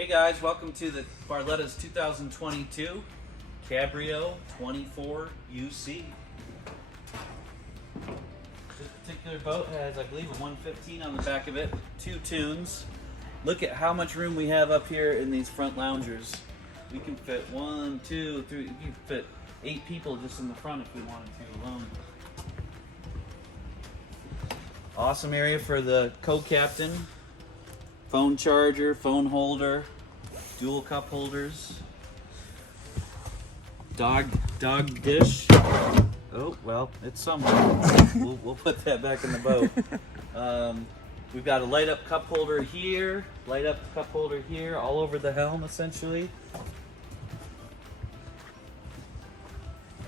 Hey guys, welcome to the Barletta's 2022 Cabrio 24UC. This particular boat has, I believe, a 115 on the back of it, 2 tunes. Look at how much room we have up here in these front loungers. We can fit 1, 2, 3, we can fit 8 people just in the front if we wanted to alone. Awesome area for the co-captain. Phone charger, phone holder, dual cup holders, dog dish. Oh, well, it's somewhere. We'll put that back in the boat. We've got a light up cup holder here, light up cup holder here, all over the helm essentially.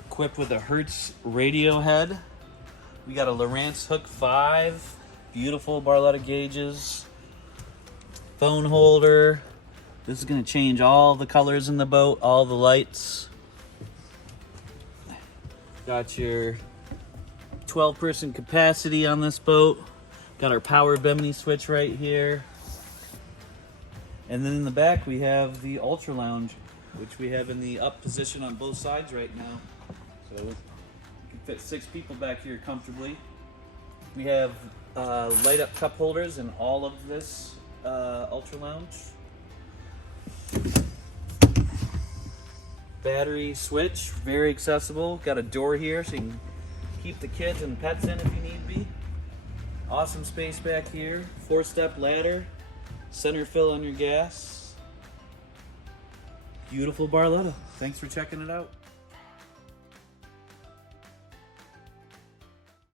Equipped with a Hertz radio head. We got a Lowrance Hook 5, beautiful Barletta gauges. Phone holder. This is going to change all the colors in the boat, all the lights. Got your 12-person capacity on this boat. Got our power bimini switch right here. And then in the back we have the Ultra Lounge, which we have in the up position on both sides right now. So we can fit 6 people back here comfortably. We have light up cup holders in all of this Ultra Lounge. Battery switch, very accessible. Got a door here so you can keep the kids and pets in if you need be. Awesome space back here. 4-step ladder. Center fill on your gas. Beautiful Barletta. Thanks for checking it out.